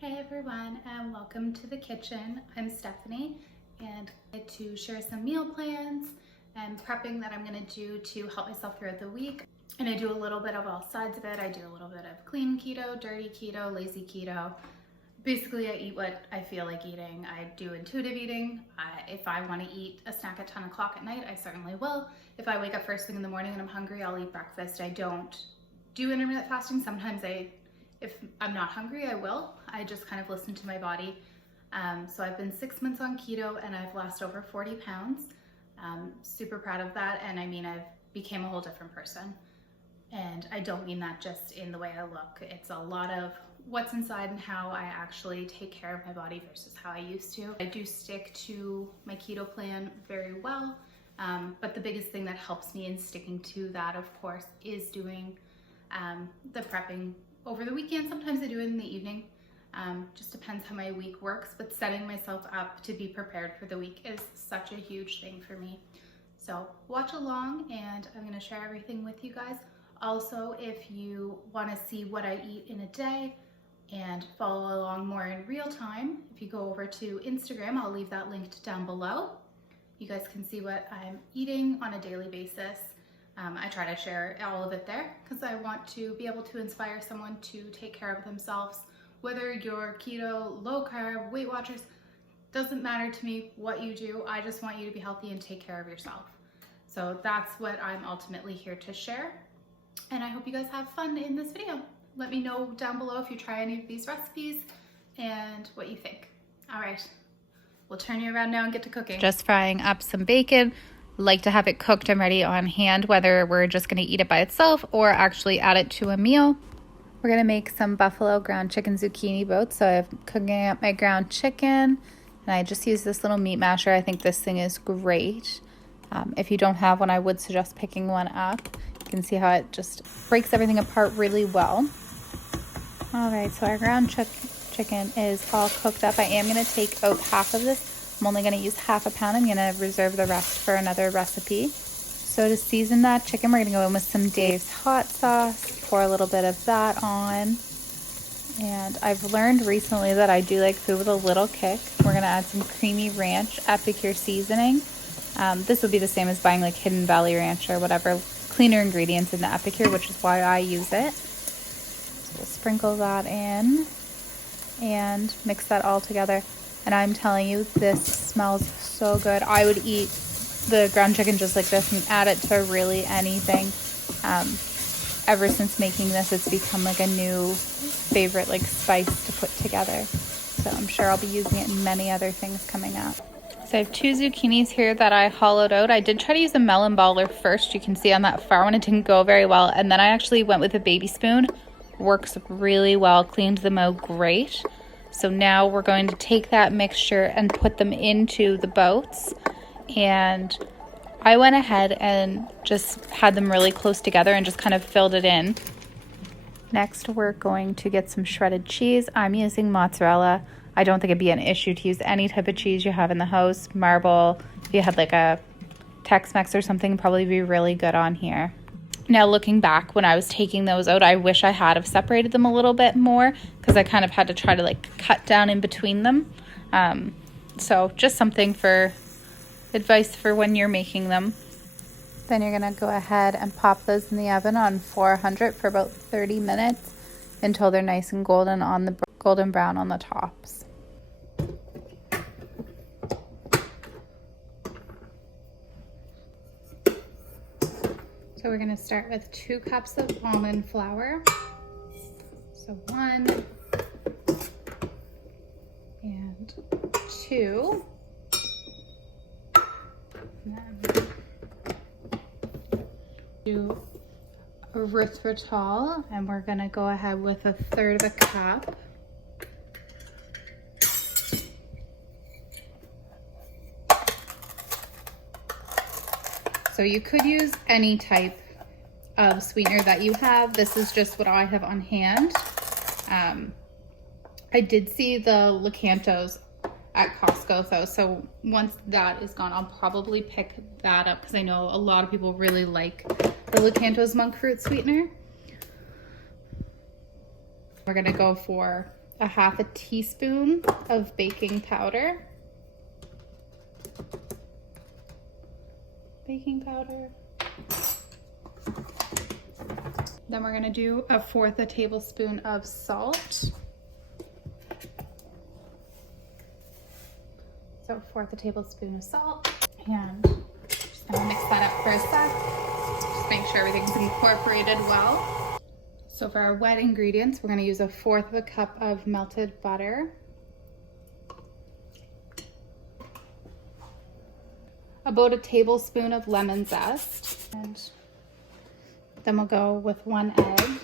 Hey everyone, and welcome to the kitchen. I'm Stephanie, and I wanted to share some meal plans and prepping that I'm going to do to help myself throughout the week. And I do a little bit of all sides of it. I do a little bit of clean keto, dirty keto, lazy keto. Basically, I eat what I feel like eating. I do intuitive eating. If I want to eat a snack at 10 o'clock at night, I certainly will. If I wake up first thing in the morning and I'm hungry, I'll eat breakfast. I don't do intermittent fasting. Sometimes if I'm not hungry, I will. I just kind of listen to my body. So I've been 6 months on keto and I've lost over 40 pounds. Super proud of that. And I mean, I've became a whole different person. And I don't mean that just in the way I look. It's a lot of what's inside and how I actually take care of my body versus how I used to. I do stick to my keto plan very well. But the biggest thing that helps me in sticking to that, of course, is doing the prepping over the weekend. Sometimes I do it in the evening. Just depends how my week works, but setting myself up to be prepared for the week is such a huge thing for me. So watch along and I'm gonna share everything with you guys. Also, if you wanna see what I eat in a day and follow along more in real time, if you go over to Instagram, I'll leave that linked down below. You guys can see what I'm eating on a daily basis. I try to share all of it there because I want to be able to inspire someone to take care of themselves. Whether you're keto, low carb, Weight Watchers, doesn't matter to me what you do. I just want you to be healthy and take care of yourself. So that's what I'm ultimately here to share. And I hope you guys have fun in this video. Let me know down below if you try any of these recipes and what you think. All right, we'll turn you around now and get to cooking. Just frying up some bacon. Like to have it cooked and ready on hand, whether we're just going to eat it by itself or actually add it to a meal. We're going to make some buffalo ground chicken zucchini boats. So I'm cooking up my ground chicken and I just use this little meat masher. I think this thing is great. If you don't have one, I would suggest picking one up. You can see how it just breaks everything apart really well. All right, so our ground chicken is all cooked up. I am going to take out half of this. I'm only going to use half a pound. I'm going to reserve the rest for another recipe. So to season that chicken, we're going to go in with some Dave's hot sauce, pour a little bit of that on. And I've learned recently that I do like food with a little kick. We're going to add some creamy ranch Epicure seasoning. This would be the same as buying like Hidden Valley Ranch or whatever cleaner ingredients in the Epicure, which is why I use it. So we'll sprinkle that in and mix that all together. And I'm telling you, this smells so good. I would eat the ground chicken just like this and add it to really anything. Ever since making this, it's become like a new favorite like spice to put together. So I'm sure I'll be using it in many other things coming up. So I have 2 zucchinis here that I hollowed out. I did try to use a melon baller first. You can see on that far one, it didn't go very well. And then I actually went with a baby spoon. Works really well, cleaned them out great. So now we're going to take that mixture and put them into the boats. And I went ahead and just had them really close together and just kind of filled it in. Next, we're going to get some shredded cheese. I'm using mozzarella. I don't think it'd be an issue to use any type of cheese you have in the house. Marble, if you had like a Tex-Mex or something, probably be really good on here. Now looking back, when I was taking those out, I wish I had have separated them a little bit more because I kind of had to try to like cut down in between them. So just something for advice for when you're making them. Then you're going to go ahead and pop those in the oven on 400 for about 30 minutes until they're nice and golden brown on the tops. So we're going to start with 2 cups of almond flour. So 1 and 2. And then do erythritol, and we're going to go ahead with 1/3 of a cup. So you could use any type of sweetener that you have. This is just what I have on hand. I did see the Lakantos at Costco though, so once that is gone, I'll probably pick that up because I know a lot of people really like the Lakantos monk fruit sweetener. We're gonna go for a half a teaspoon of baking powder. Baking powder. Then we're gonna do 1/4 tablespoon of salt. So 1/4 tablespoon of salt. And just gonna mix that up for a sec. Just make sure everything's incorporated well. So for our wet ingredients, we're gonna use 1/4 cup of melted butter. About a tablespoon of lemon zest. And then we'll go with 1 egg.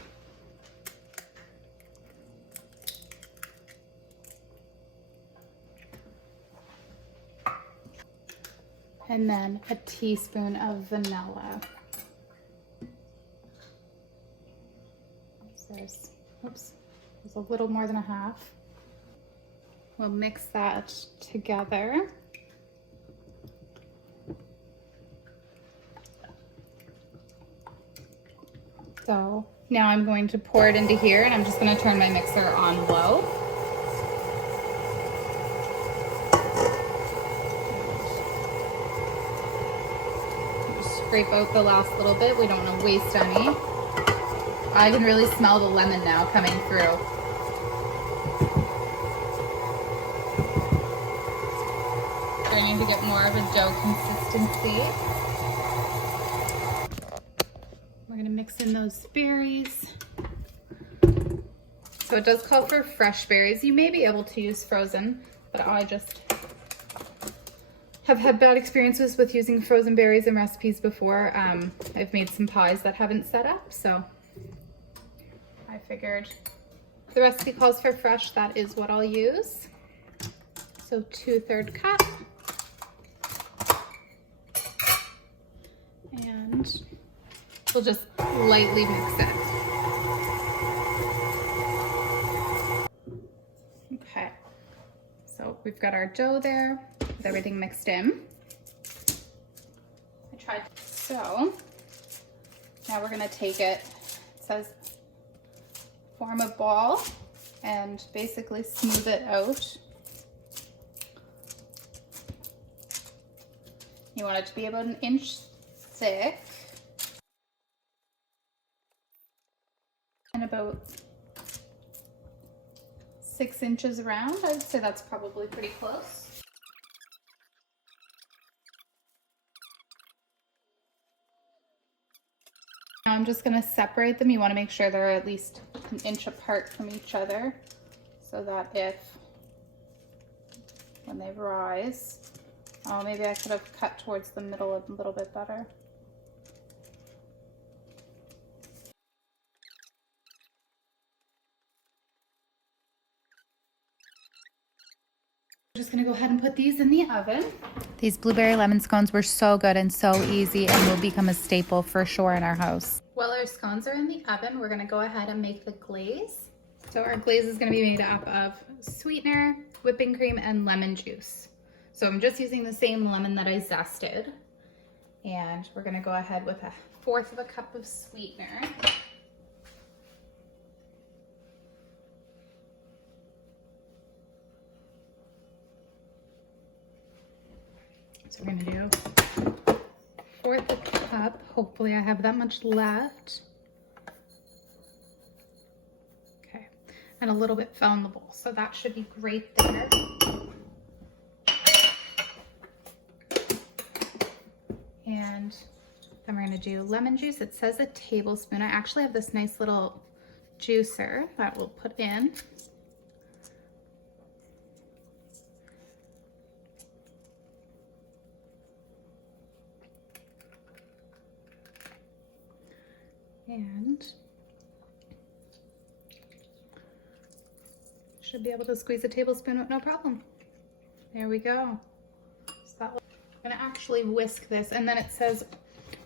And then a teaspoon of vanilla. So there's a little more than a half. We'll mix that together. So now I'm going to pour it into here, and I'm just going to turn my mixer on low. Scrape out the last little bit. We don't want to waste any. I can really smell the lemon now coming through. Starting to get more of a dough consistency. We're gonna mix in those berries. So it does call for fresh berries. You may be able to use frozen, but I just have had bad experiences with using frozen berries in recipes before. I've made some pies that haven't set up, so I figured the recipe calls for fresh. That is what I'll use. So 2/3 cup. And we'll just lightly mix it. Okay, so we've got our dough there with everything mixed in. So now we're gonna take it, it says form a ball and basically smooth it out. You want it to be about 1 inch thick and about 6 inches around. I would say that's probably pretty close. Now I'm just going to separate them. You want to make sure they're at least 1 inch apart from each other so that when they rise, maybe I could have cut towards the middle a little bit better. I'm just gonna go ahead and put these in the oven. These blueberry lemon scones were so good and so easy and will become a staple for sure in our house. While our scones are in the oven, we're gonna go ahead and make the glaze. So our glaze is gonna be made up of sweetener, whipping cream, and lemon juice. So I'm just using the same lemon that I zested. And we're gonna go ahead with 1/4 cup of sweetener. So we're gonna do 1/4 cup. Hopefully I have that much left. Okay, and a little bit fell in the bowl, so that should be great there. And then we're gonna do lemon juice. It says a tablespoon. I actually have this nice little juicer that we'll put in. And should be able to squeeze a tablespoon with no problem. There we go. So that, I'm gonna actually whisk this, and then it says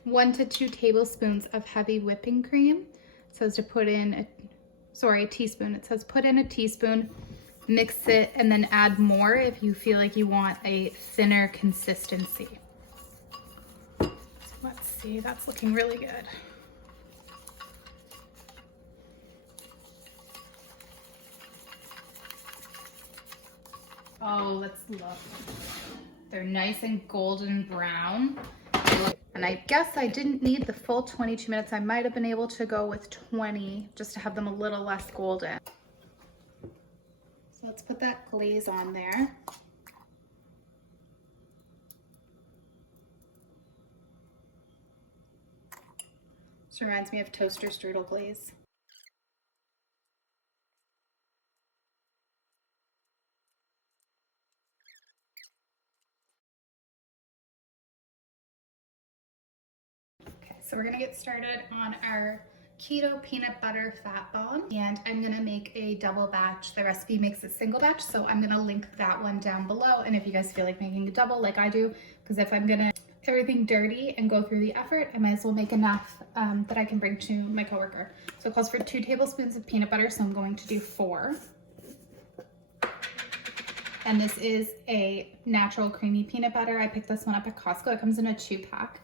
1 to 2 tablespoons of heavy whipping cream. It says to put in a teaspoon. It says put in a teaspoon, mix it, and then add more if you feel like you want a thinner consistency. So let's see, that's looking really good. Oh, let's look. They're nice and golden brown. And I guess I didn't need the full 22 minutes. I might have been able to go with 20 just to have them a little less golden. So let's put that glaze on there. This reminds me of toaster strudel glaze. So we're gonna get started on our keto peanut butter fat bomb, and I'm gonna make a double batch. The recipe makes a single batch, so I'm gonna link that one down below. And if you guys feel like making a double like I do, because if I'm gonna everything dirty and go through the effort, I might as well make enough that I can bring to my coworker. So it calls for 2 tablespoons of peanut butter, so I'm going to do 4. And this is a natural creamy peanut butter. I picked this one up at Costco. It comes in a 2-pack.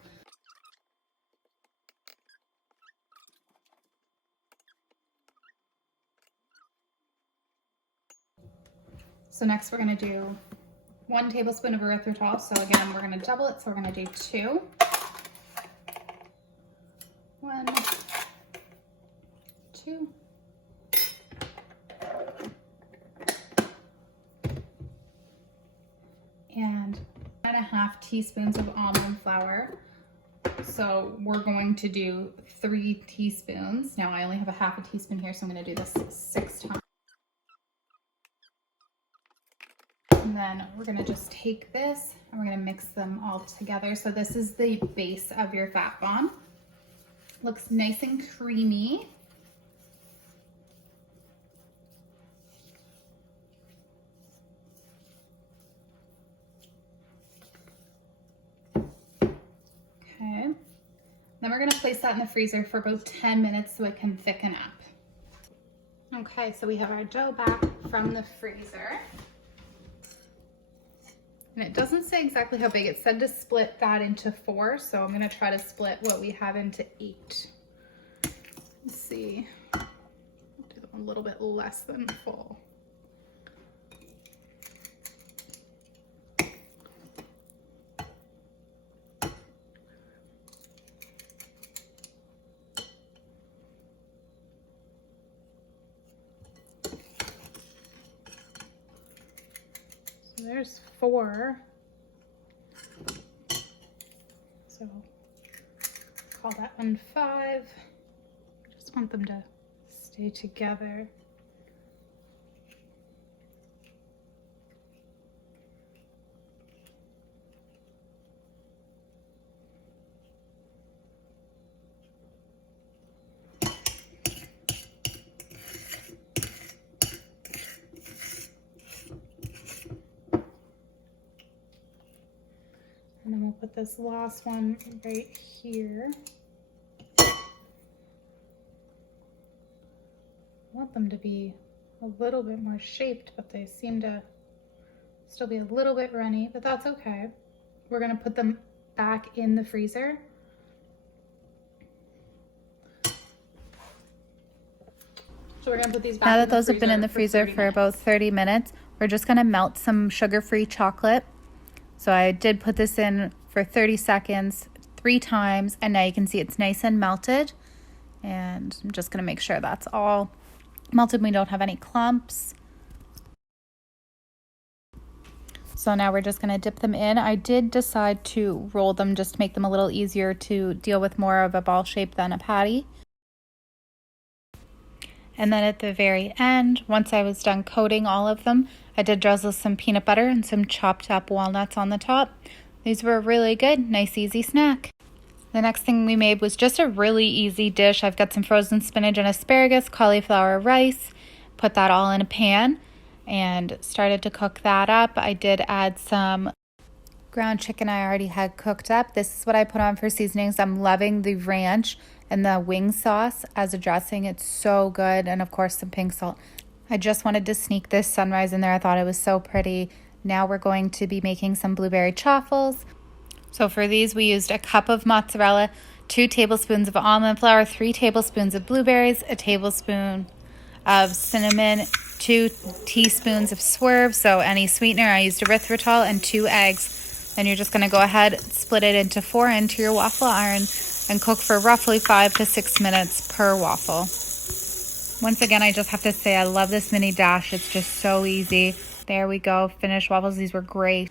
So next we're gonna do 1 tablespoon of erythritol. So again, we're gonna double it. So we're gonna do 2. 1, 2. And 1.5 teaspoons of almond flour. So we're going to do 3 teaspoons. Now I only have a 1/2 teaspoon here, so I'm gonna do this 6 times. And then we're gonna just take this and we're gonna mix them all together. So this is the base of your fat bomb. Looks nice and creamy. Okay. Then we're gonna place that in the freezer for about 10 minutes so it can thicken up. Okay, so we have our dough back from the freezer. And it doesn't say exactly how big. It said to split that into 4, so I'm gonna try to split what we have into 8. Let's see, I'll do a little bit less than full. There's 4. So call that one 5. Just want them to stay together. And then we'll put this last one right here. I want them to be a little bit more shaped, but they seem to still be a little bit runny, but that's okay. We're gonna put them back in the freezer. So we're gonna put these back now that those have been in the freezer for about 30 minutes, we're just gonna melt some sugar-free chocolate. So I did put this in for 30 seconds, 3 times, and now you can see it's nice and melted. And I'm just gonna make sure that's all melted and we don't have any clumps. So now we're just gonna dip them in. I did decide to roll them just to make them a little easier to deal with, more of a ball shape than a patty. And then at the very end, once I was done coating all of them, I did drizzle some peanut butter and some chopped up walnuts on the top. These were a really good, nice, easy snack. The next thing we made was just a really easy dish. I've got some frozen spinach and asparagus, cauliflower rice, put that all in a pan and started to cook that up. I did add some ground chicken I already had cooked up. This is what I put on for seasonings. I'm loving the ranch and the wing sauce as a dressing. It's so good. And of course some pink salt. I just wanted to sneak this sunrise in there. I thought it was so pretty. Now we're going to be making some blueberry truffles. So for these we used a cup of mozzarella, 2 tablespoons of almond flour, 3 tablespoons of blueberries, a tablespoon of cinnamon, 2 teaspoons of swerve, so any sweetener. I used erythritol, and 2 eggs. Then you're just going to go ahead, split it into 4 into your waffle iron, and cook for roughly 5 to 6 minutes per waffle. Once again, I just have to say I love this mini dash. It's just so easy. There we go, finished waffles. These were great.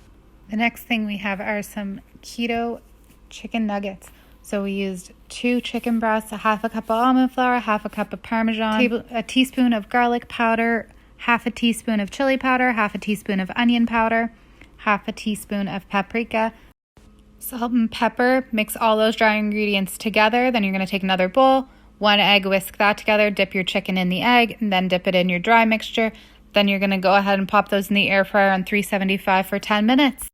The next thing we have are some keto chicken nuggets. So we used 2 chicken breasts, a half a cup of almond flour, half a cup of Parmesan, a teaspoon of garlic powder, half a teaspoon of chili powder, half a teaspoon of onion powder, half a teaspoon of paprika, salt and pepper. Mix all those dry ingredients together. Then you're going to take another bowl, 1 egg, whisk that together, dip your chicken in the egg, and then dip it in your dry mixture. Then you're going to go ahead and pop those in the air fryer on 375 for 10 minutes.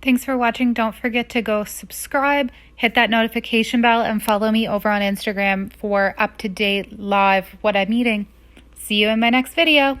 Thanks for watching. Don't forget to go subscribe, hit that notification bell, and follow me over on Instagram for up-to-date live what I'm eating. See you in my next video.